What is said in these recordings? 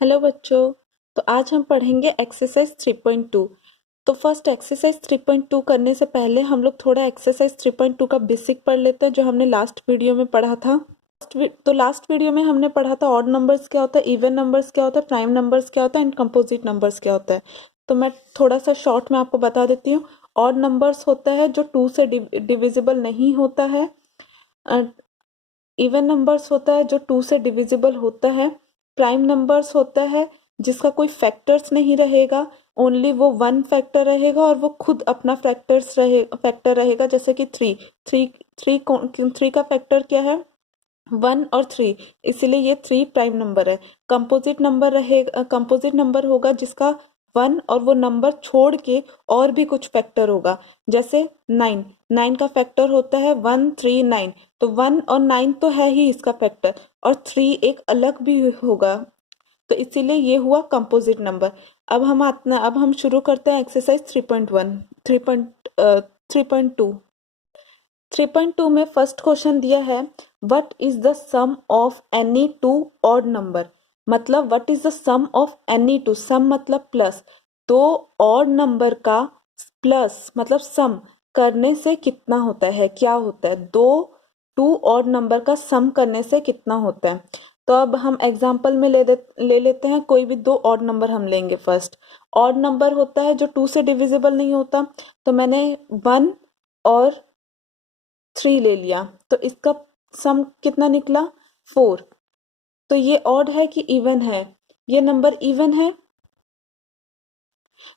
Hello बच्चों। तो आज हम पढ़ेंगे एक्सरसाइज 3.2। तो फर्स्ट एक्सरसाइज 3.2 करने से पहले हम लोग थोड़ा एक्सरसाइज 3.2 का बेसिक पढ़ लेते हैं जो हमने लास्ट वीडियो में पढ़ा था। तो लास्ट वीडियो में हमने पढ़ा था ऑड नंबर्स क्या होता है, इवन नंबर्स क्या होता है, प्राइम नंबर्स क्या होता है एंड कंपोजिट नंबर्स क्या होता है। तो मैं थोड़ा सा शॉर्ट में आपको बता देती हूँ। ऑड नंबर्स होता है जो 2 से डिविजिबल नहीं होता है। इवन नंबर्स होता है जो 2 से डिविजिबल होता है। प्राइम नंबर्स होता है जिसका कोई फैक्टर्स नहीं रहेगा, ओनली वो वन फैक्टर रहेगा और वो खुद अपना फैक्टर रहेगा, जैसे कि थ्री। थ्री थ्री थ्री का फैक्टर क्या है? 1 और 3, इसीलिए ये 3 प्राइम नंबर है। कंपोजिट नंबर रहेगा, कंपोजिट नंबर होगा जिसका 1 और वो नंबर छोड़ के और भी कुछ फैक्टर होगा, जैसे 9। 9 का फैक्टर होता है 1, 3, 9। तो 1 और 9 तो है ही इसका फैक्टर, और 3 एक अलग भी होगा, तो इसीलिए ये हुआ कंपोजिट नंबर। अब हम शुरू करते हैं एक्सरसाइज 3.1 3.2। 3.2 में फर्स्ट क्वेश्चन दिया है, what is the sum of any two odd number. मतलब what is the sum of any two, sum मतलब प्लस, दो ऑड नंबर का प्लस मतलब सम करने से कितना होता है, क्या होता है, दो टू ऑड नंबर का सम करने से कितना होता है। तो अब हम एग्जाम्पल में ले लेते हैं, कोई भी दो ऑड नंबर हम लेंगे। फर्स्ट ऑड नंबर होता है जो 2 से डिविजिबल नहीं होता, तो मैंने 1 और 3 ले लिया, तो इसका सम कितना निकला? 4। तो ये ऑड है कि इवन है? ये नंबर इवन है।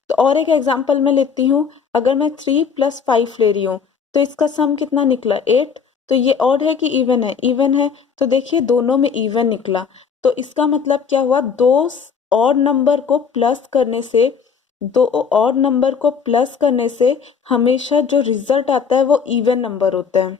तो और एक एग्जांपल मैं लेती हूँ, अगर मैं 3 + 5 ले रही हूँ तो इसका सम कितना निकला? 8। तो ये ऑड है कि इवन है? इवन है। तो देखिए दोनों में इवन निकला, तो इसका मतलब क्या हुआ? दो ऑड नंबर को प्लस करने से, दो ऑड नंबर को प्लस करने से हमेशा जो रिजल्ट आता है वो इवन नंबर होता है।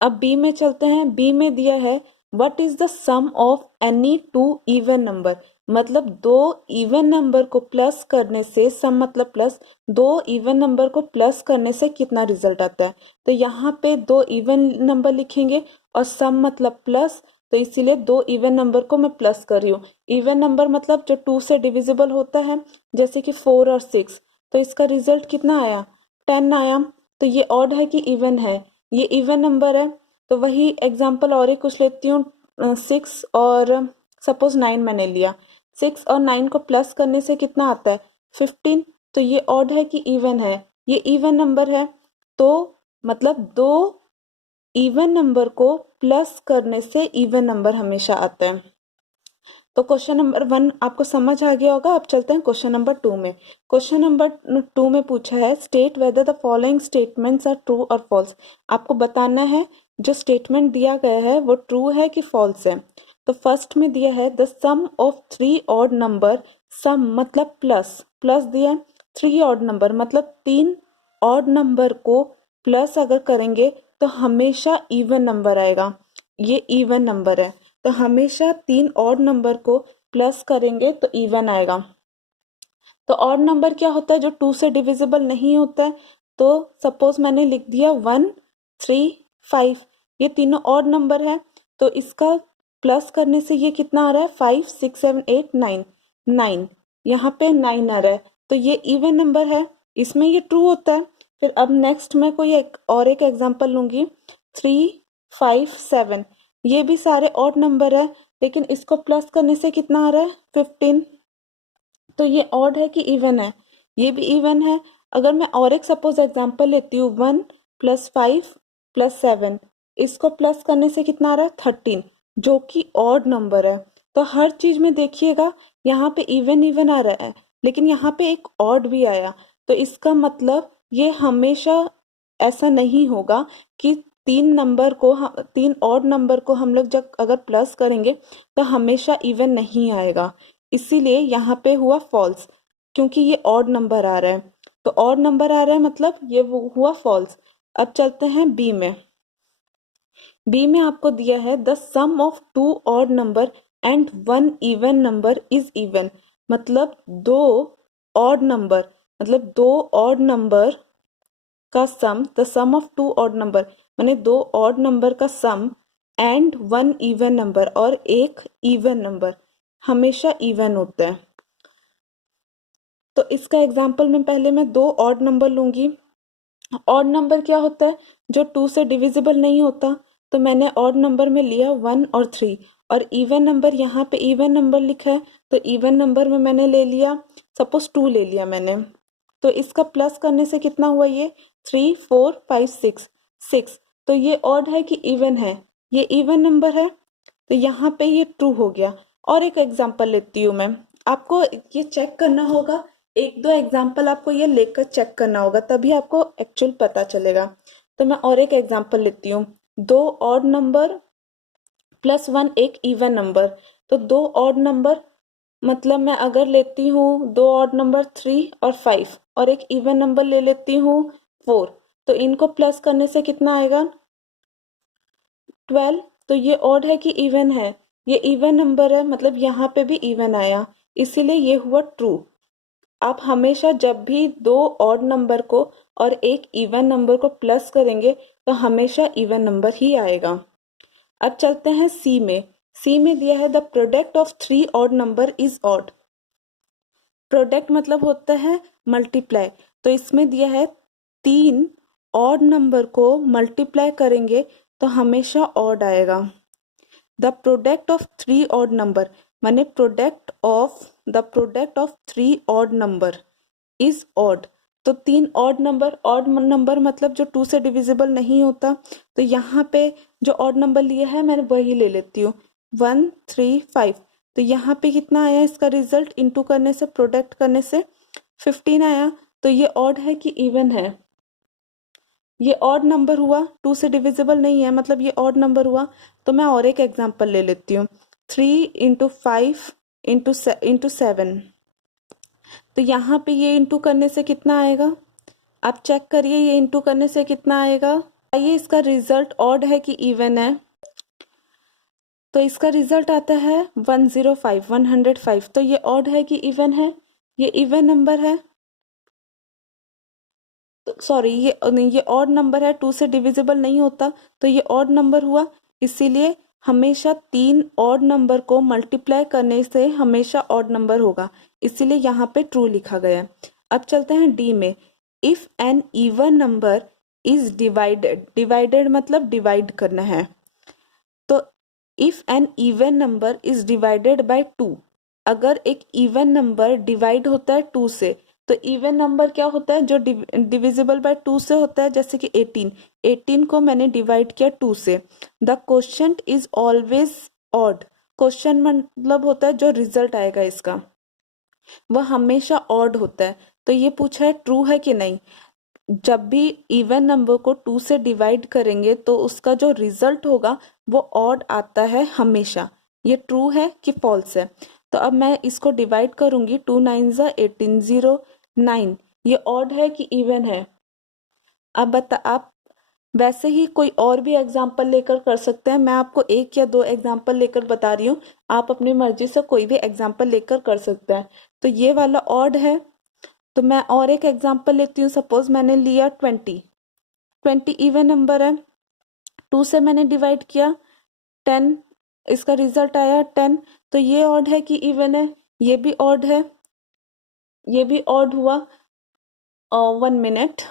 अब बी में चलते हैं। बी में दिया है, what is the sum of any two even number. मतलब दो इवन नंबर को प्लस करने से, सम मतलब प्लस, दो इवन नंबर को प्लस करने से कितना रिजल्ट आता है। तो यहाँ पे दो इवन नंबर लिखेंगे और सम मतलब प्लस, तो इसीलिए दो इवन नंबर को मैं प्लस कर रही हूँ। इवन नंबर मतलब जो 2 से डिविजिबल होता है, जैसे कि 4 और 6। तो इसका रिजल्ट कितना आया? 10 आया। तो ये ऑड है कि इवन है? ये इवन नंबर है। तो वही एग्जांपल और एक कुछ लेती हूँ। 6 और सपोज 9 मैंने लिया। 6 और 9 को प्लस करने से कितना आता है? 15। तो ये ऑड है कि इवन है? ये इवन नंबर है। तो मतलब दो इवन नंबर को प्लस करने से इवन नंबर हमेशा आता है। तो क्वेश्चन नंबर 1 आपको समझ आ गया होगा। अब चलते हैं क्वेश्चन नंबर 2 में। क्वेश्चन नंबर 2 में पूछा है, state whether the following statements are true और फॉल्स। आपको बताना है जो स्टेटमेंट दिया गया है वो ट्रू है कि फॉल्स है। तो फर्स्ट में दिया है, the sum of 3 odd number. Sum मतलब प्लस, प्लस दिया। 3 ऑड नंबर मतलब 3 ऑड नंबर को प्लस अगर करेंगे तो हमेशा इवन नंबर आएगा। ये इवन नंबर है, तो हमेशा 3 ऑड नंबर को प्लस करेंगे तो इवन आएगा। तो ऑड नंबर क्या होता है? जो 2 से डिविजिबल नहीं होता है। तो सपोज मैंने लिख दिया 1, 3, 5, ये तीनों ऑड नंबर है, तो इसका प्लस करने से ये कितना आ रहा है? 5, 6, 7, 8, 9। 9 यहाँ पे 9 आ रहा है, तो ये इवन नंबर है, इसमें ये ट्रू होता है। फिर अब नेक्स्ट मैं कोई एक एग्जांपल लूंगी। 3, 5, 7, ये भी सारे ऑड नंबर है, लेकिन इसको प्लस करने से कितना आ रहा है? 15। तो ये ऑड है कि इवन है? ये भी इवन है। अगर मैं और एक सपोज एग्जांपल लेती हूँ, 1 + 5 + 7, इसको प्लस करने से कितना आ रहा है? 13, जो कि ऑड नंबर है। तो हर चीज में देखिएगा, यहाँ पे इवन इवन आ रहा है, लेकिन यहाँ पे एक ऑड भी आया। तो इसका मतलब ये हमेशा ऐसा नहीं होगा कि तीन ऑड नंबर को हम लोग जब अगर प्लस करेंगे तो हमेशा इवन नहीं आएगा। इसीलिए यहाँ पे हुआ फॉल्स, क्योंकि ये ऑड नंबर आ रहा है। तो ऑड नंबर आ रहा है मतलब ये वो हुआ फॉल्स। अब चलते हैं बी में। बी में आपको दिया है, the sum of 2 odd number and 1 even number is even. मतलब दो ऑड नंबर, मतलब दो ऑड नंबर का sum, the sum of 2 odd number माने दो ऑड नंबर का सम, एंड 1 इवन नंबर और एक इवन नंबर, हमेशा इवन होता है। तो इसका एग्जाम्पल में पहले मैं दो ऑड नंबर लूंगी। ऑड नंबर क्या होता है? जो 2 से डिविजिबल नहीं होता। तो मैंने ऑड नंबर में लिया 1 और 3, और इवन नंबर, यहाँ पे इवन नंबर लिखा है तो इवन नंबर में मैंने ले लिया, सपोज 2 ले लिया मैंने। तो इसका प्लस करने से कितना हुआ? ये 3 4 5 6 6। तो ये ऑड है कि इवन है? ये इवन नंबर है, तो यहाँ पे ये ट्रू हो गया। और एक एग्जांपल लेती हूँ मैं, आपको ये चेक करना होगा, एक दो एग्जांपल आपको ये लेकर चेक करना होगा, तभी आपको एक्चुअल पता चलेगा। तो मैं और एक एग्जांपल लेती हूँ, दो ऑड नंबर प्लस 1 एक इवन नंबर। तो दो ऑड नंबर मतलब मैं अगर लेती हूँ दो ऑड नंबर 3 और 5, और एक इवन नंबर ले लेती हूँ 4, तो इनको प्लस करने से कितना आएगा? 12। तो ये ऑड है कि इवन है? ये इवन नंबर है, मतलब यहाँ पे भी इवन आया, इसीलिए ये हुआ ट्रू। आप हमेशा जब भी दो ऑड नंबर को और एक इवन नंबर को प्लस करेंगे तो हमेशा इवन नंबर ही आएगा। अब चलते हैं सी में। सी में दिया है the product of 3 odd number is odd. Product मतलब होता है मल्टीप्लाई। तो इसमें दिया है 3 ऑड नंबर को मल्टीप्लाई करेंगे तो हमेशा ऑड आएगा। The product of 3 odd number माने the product of 3 odd number is odd. तो 3 ऑड नंबर मतलब जो 2 से डिविजिबल नहीं होता। तो यहाँ पे जो ऑड नंबर लिया है मैंने वही ले लेती हूँ, 1 3 5। तो यहाँ पे कितना आया इसका रिजल्ट? इनटू करने से, प्रोडक्ट करने से 15 आया। तो ये ऑड है कि इवन है? ये ऑड नंबर हुआ, 2 से डिविजिबल नहीं है, मतलब ये ऑड नंबर हुआ। तो मैं और एक एग्जांपल ले लेती हूँ, 3 इंटू 5 इंटू 7। तो यहाँ पे ये इंटू करने से कितना आएगा? आप चेक करिए, ये इंटू करने से कितना आएगा? आइए इसका रिजल्ट ऑड है कि इवन है? तो इसका रिजल्ट आता है 105 105। तो ये ऑड है कि इवन है? ये इवन नंबर है। तो सॉरी, ये ऑड नंबर है, 2 से डिविजिबल नहीं होता, तो ये ऑड नंबर हुआ। इसीलिए हमेशा 3 ऑड नंबर को मल्टीप्लाई करने से हमेशा ऑड नंबर होगा, इसीलिए यहाँ पे ट्रू लिखा गया है। अब चलते हैं डी में। If an even number is divided, divided मतलब डिवाइड करना है। तो if an even number is divided by 2, अगर एक इवन नंबर डिवाइड होता है 2 से, तो इवन नंबर क्या होता है? जो डिविजिबल बाय 2 से होता है, जैसे कि 18। 18 को मैंने डिवाइड किया 2 से। The quotient is always odd. Quotient मतलब होता है जो रिजल्ट आएगा इसका, वह हमेशा ऑड होता है। तो ये पूछा है ट्रू है कि नहीं। जब भी इवन नंबर को 2 से डिवाइड करेंगे तो उसका जो रिजल्ट होगा वो ऑड आता है हमेशा। ये ट्रू है कि फॉल्स है? तो अब मैं इसको डिवाइड करूंगी, 2 9 ज़ा 18 0 9। ये ऑड है कि इवन है? अब आप वैसे ही कोई और भी एग्जाम्पल लेकर कर सकते हैं। मैं आपको एक या दो एग्जाम्पल लेकर बता रही हूँ, आप अपनी मर्जी से कोई भी एग्जाम्पल लेकर कर सकते हैं। तो ये वाला ऑड है, तो मैं और एक एग्जाम्पल लेती हूँ। सपोज मैंने लिया 20। 20 इवन नंबर है, 2 से मैंने डिवाइड किया 10, इसका रिजल्ट आया 10। तो ये ऑड है कि इवन है? ये भी ऑड है, ये भी ऑड हुआ। 1 मिनट।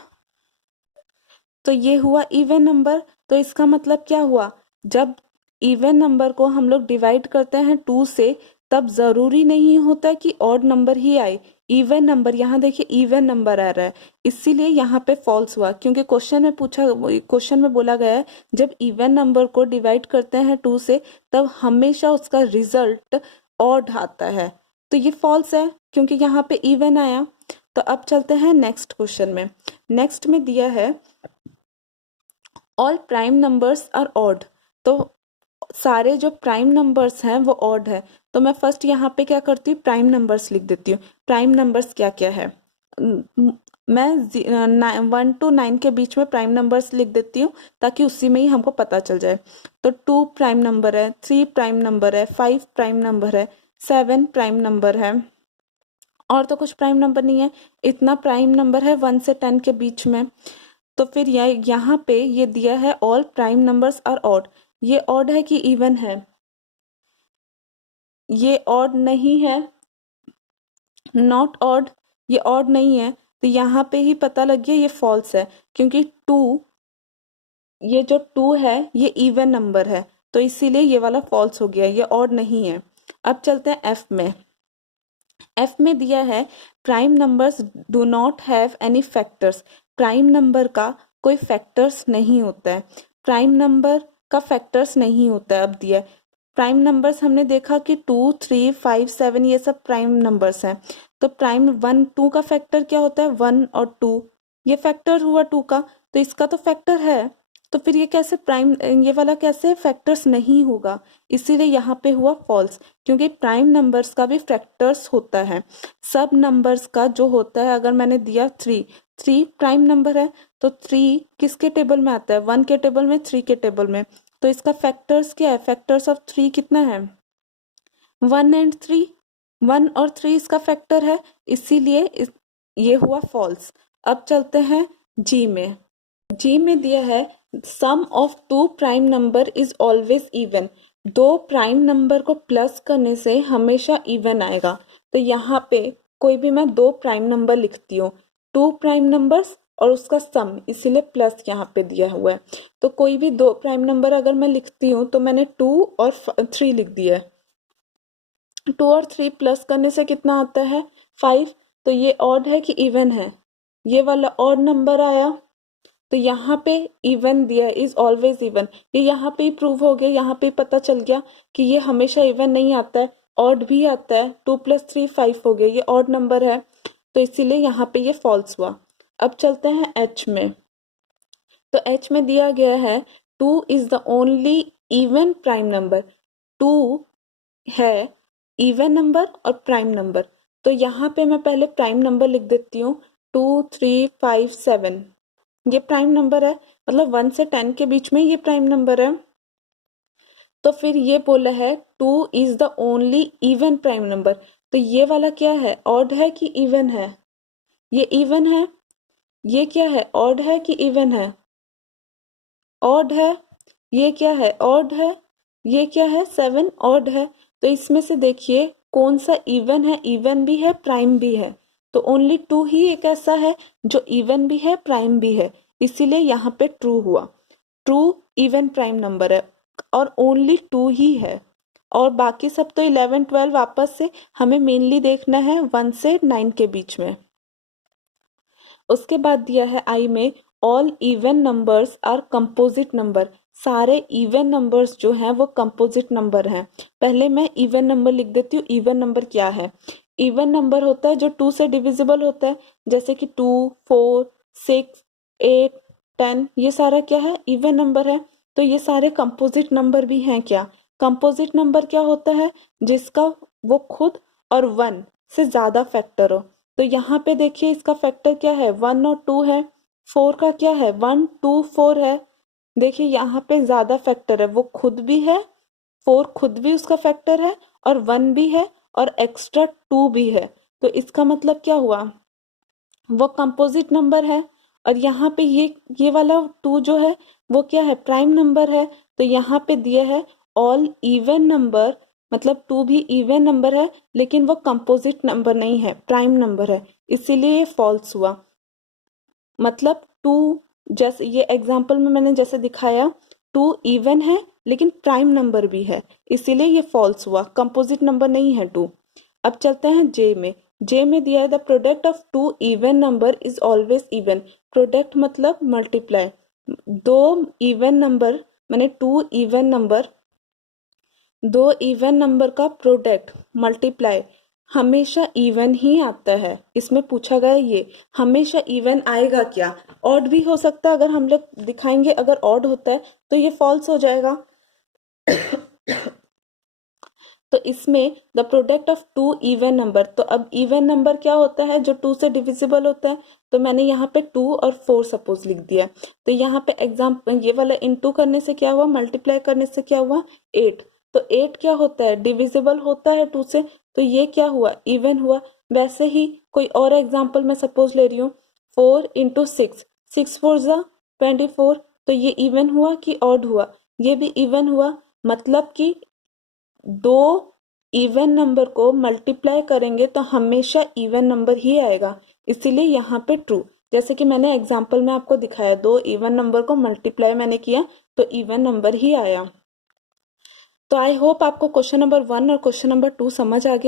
तो ये हुआ इवन नंबर। तो इसका मतलब क्या हुआ? जब इवन नंबर को हम लोग डिवाइड करते हैं 2 से, तब जरूरी नहीं होता कि ऑड नंबर ही आए। इवन नंबर, यहाँ देखिए इवन नंबर आ रहा है, इसीलिए यहाँ पे फॉल्स हुआ, क्योंकि क्वेश्चन में बोला गया है जब इवन नंबर को डिवाइड करते हैं 2 से, तब हमेशा उसका रिजल्ट ऑड आता है। तो ये फॉल्स है क्योंकि यहाँ पे इवन आया। तो अब चलते हैं नेक्स्ट क्वेश्चन में। नेक्स्ट में दिया है all prime numbers are odd. तो सारे जो प्राइम नंबर्स हैं वो ऑड है। तो मैं फर्स्ट यहाँ पे क्या करती हूँ, प्राइम नंबर्स लिख देती हूँ। प्राइम नंबर्स क्या क्या है? मैं 1 to 9 के बीच में प्राइम नंबर्स लिख देती हूँ, ताकि उसी में ही हमको पता चल जाए। तो 2 प्राइम नंबर है, 3 प्राइम नंबर है, 5 प्राइम नंबर है, 7 प्राइम नंबर है, और तो कुछ प्राइम नंबर नहीं है। इतना प्राइम नंबर है 1 से 10 के बीच में। तो फिर यहाँ पे ये दिया है all prime numbers are odd. ये ऑड है कि इवन है? ये ऑड नहीं है, नॉट ऑड, ये ऑड नहीं है, तो यहाँ पे ही पता लग गया ये फॉल्स है, क्योंकि ये जो 2 है ये इवन नंबर है, तो इसीलिए ये वाला फॉल्स हो गया, ये ऑड नहीं है। अब चलते हैं एफ में। एफ में दिया है prime numbers do not have any factors. Prime number का कोई फैक्टर्स नहीं होता है, प्राइम नंबर का फैक्टर्स नहीं होता है। अब दिया है प्राइम नंबर्स, हमने देखा कि 2, 3, 5, 7 ये सब प्राइम नंबर्स हैं। तो प्राइम 1, 2 का फैक्टर क्या होता है, 1 और 2, ये फैक्टर हुआ 2 का, तो इसका तो फैक्टर है, तो फिर ये कैसे प्राइम, ये वाला कैसे फैक्टर्स नहीं होगा, इसीलिए यहाँ पे हुआ फॉल्स, क्योंकि प्राइम नंबर्स का भी फैक्टर्स होता है। सब नंबर्स का जो होता है, अगर मैंने दिया 3 प्राइम नंबर है, तो 3 किसके टेबल में आता है, 1 के टेबल में, 3 के टेबल में, तो इसका फैक्टर्स क्या है, फैक्टर्स ऑफ 3 कितना है, 1 एंड 3, 1 और 3 इसका फैक्टर है, इसीलिए ये हुआ फॉल्स। अब चलते हैं जी में। जी में दिया है sum of 2 prime number is always even. 2 prime number को प्लस करने से हमेशा इवन आएगा, तो यहाँ पे कोई भी मैं 2 प्राइम नंबर लिखती हूँ, 2 प्राइम नंबर्स और उसका सम, इसीलिए प्लस यहाँ पे दिया हुआ है। तो कोई भी 2 प्राइम नंबर अगर मैं लिखती हूँ तो मैंने 2 और 3 लिख दिया है, 2 और 3 प्लस करने से कितना आता है, 5, तो ये ऑड है कि इवन है, ये वाला ऑड नंबर आया, तो यहाँ पे इवन दिया, इज ऑलवेज इवन, ये यहाँ पे ही प्रूव हो गया, यहाँ पे ही पता चल गया कि ये हमेशा इवन नहीं आता है, ऑड भी आता है, 2 + 3 5 हो गया, ये ऑड नंबर है, तो इसीलिए यहाँ पे ये फॉल्स हुआ। अब चलते हैं एच में। तो एच में दिया गया है 2 is the only even prime number. 2 है इवन नंबर और प्राइम नंबर, तो यहाँ पे मैं पहले प्राइम नंबर लिख देती हूँ, 2, 3, 5, 7, ये प्राइम नंबर है, मतलब 1 से 10 के बीच में ये प्राइम नंबर है। तो फिर ये बोला है 2 is the only even prime number, तो ये वाला क्या है, ऑड है कि इवन है, ये इवन है, ये क्या है, ऑड है कि इवन है, ऑड है, ये क्या है, ऑड है, ये क्या है, 7 ऑड है, तो इसमें से देखिए कौन सा इवन है, इवन भी है प्राइम भी है, तो ओनली 2 ही एक ऐसा है जो इवन भी है प्राइम भी है, इसीलिए यहाँ पे ट्रू हुआ। ट्रू इवन प्राइम नंबर है और ओनली 2 ही है, और बाकी सब तो 11, 12 वापस से हमें मेनली देखना है 1 से 9 के बीच में। उसके बाद दिया है आई में all even numbers are composite number. सारे इवन नंबर्स जो हैं वो कंपोजिट नंबर हैं। पहले मैं इवन नंबर लिख देती हूँ, इवन नंबर क्या है, इवन नंबर होता है जो 2 से डिविजिबल होता है, जैसे कि 2, 4, 6, 8, 10, ये सारा क्या है, इवन नंबर है। तो ये सारे कंपोजिट नंबर भी हैं क्या, कंपोजिट नंबर क्या होता है, जिसका वो खुद और 1 से ज्यादा फैक्टर हो। तो यहाँ पे देखिए इसका फैक्टर क्या है, 1 और 2 है, 4 का क्या है, 1, 2, 4 है, देखिए यहाँ पे ज्यादा फैक्टर है, वो खुद भी है, 4 खुद भी उसका फैक्टर है, और 1 भी है, और एक्स्ट्रा 2 भी है, तो इसका मतलब क्या हुआ, वो कंपोजिट नंबर है। और यहाँ पे ये वाला 2 जो है वो क्या है, प्राइम नंबर है, तो यहाँ पे दिया है ऑल इवन नंबर, मतलब 2 भी इवन नंबर है, लेकिन वो कंपोजिट नंबर नहीं है, प्राइम नंबर है, इसीलिए ये फॉल्स हुआ। मतलब 2, जैसे ये एग्जांपल में मैंने जैसे दिखाया, 2 इवन है लेकिन प्राइम नंबर भी है, इसीलिए ये फॉल्स हुआ, कंपोजिट नंबर नहीं है 2। अब चलते हैं जे में। जे में दिया है the product of 2 even number is always even. Product मतलब मल्टीप्लाई, 2 इवन नंबर, मैंने 2 इवन नंबर का प्रोडक्ट मल्टीप्लाई हमेशा इवन ही आता है, इसमें पूछा गया ये हमेशा इवन आएगा क्या, ऑड भी हो सकता है, अगर हम लोग दिखाएंगे अगर ऑड होता है तो ये फॉल्स हो जाएगा। तो इसमें the product of 2 even number, तो अब इवन नंबर क्या होता है, जो 2 से डिविजिबल होता है, तो मैंने यहाँ पे 2 और 4 सपोज लिख दिया, तो यहाँ पे एग्जाम्पल ये वाला इनटू करने से क्या हुआ, मल्टीप्लाई करने से क्या हुआ, 8, तो 8 क्या होता है, डिविजिबल होता है 2 से, तो ये क्या हुआ, इवन हुआ। वैसे ही कोई और एग्जाम्पल मैं सपोज ले रही हूँ, 4 × 6, 6 4 ज़ा 24, तो ये इवन हुआ कि ऑड हुआ, ये भी इवन हुआ, मतलब कि 2 इवन नंबर को मल्टीप्लाई करेंगे तो हमेशा इवन नंबर ही आएगा, इसीलिए यहाँ पे ट्रू। जैसे कि मैंने एग्जाम्पल में आपको दिखाया, दो इवन नंबर को मल्टीप्लाई मैंने किया तो इवन नंबर ही आया। तो आई होप आपको क्वेश्चन नंबर 1 और क्वेश्चन नंबर 2 समझ आ गया।